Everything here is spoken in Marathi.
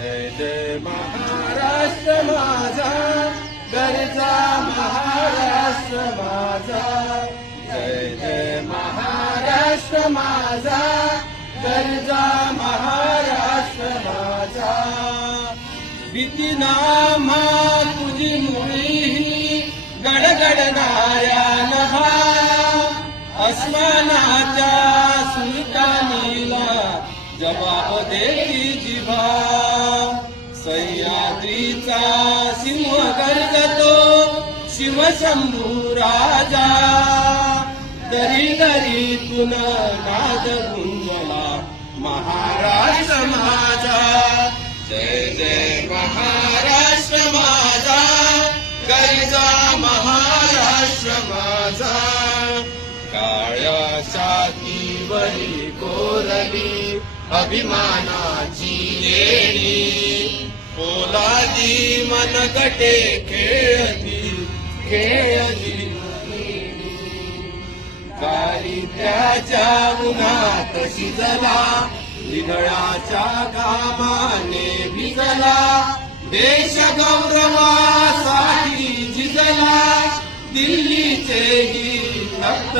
जय जय महाराष्ट्र माझा, गरजा महाराष्ट्र माझा. जय जय महाराष्ट्र माझा, गरजा महाराष्ट्र माझा. भीती नामा तुझी मुळी गडगडणाऱ्या नभा, अस्मानाच्या सुलतानीला जबाब देती जिभा. सह्याद्रीचा सिंह गर्जतो शिवशंभू राजा, दरी दरीतून नाद गुंजला महाराष्ट्र माझा. जय जय महाराष्ट्र माझा, गरजा महाराष्ट्र माझा. काळ्या छातीवरी कोरली अभिमानाची येणी, पोलादी मनगटे खेळती खेळली. दारिद्र्याच्या उन्हात शिजला, विधळाच्या घामाने भिजला, देश गौरवासाठी झिजला. दिल्लीचेही रक्त